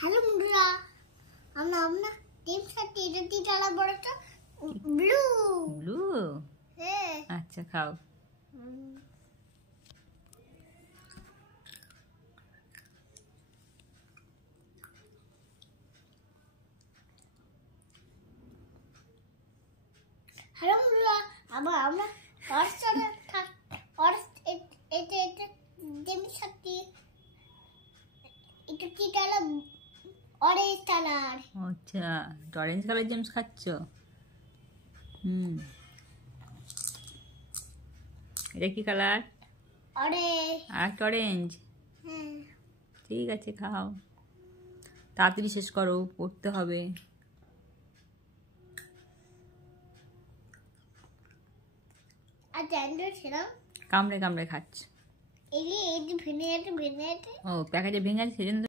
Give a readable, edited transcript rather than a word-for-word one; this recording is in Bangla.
হ্যালো বন্ধুরা, আমরা টিম সাথে এটা চালা বড়টা ব্লু ব্লু। হ্যাঁ আচ্ছা খাও। হ্যালো বন্ধুরা, আমরা অর্চনা এটা টিম সাথে এটা কি চালা অরেঞ্জ কালার। আচ্ছা অরেঞ্জ কালার জেমস খাচ্ছ? এটা কি কালার? অরেঞ্জ। আর অরেঞ্জ। হ্যাঁ ঠিক আছে খাও, তাড়াতাড়ি শেষ করো, পড়তে হবে। আর জ্যান্ডার ছিলাম কামড়ে কামড়ে খাচ্ছ। এই যে ভেঙে ও প্যাকেটে ভেঙে আছে সেজন্য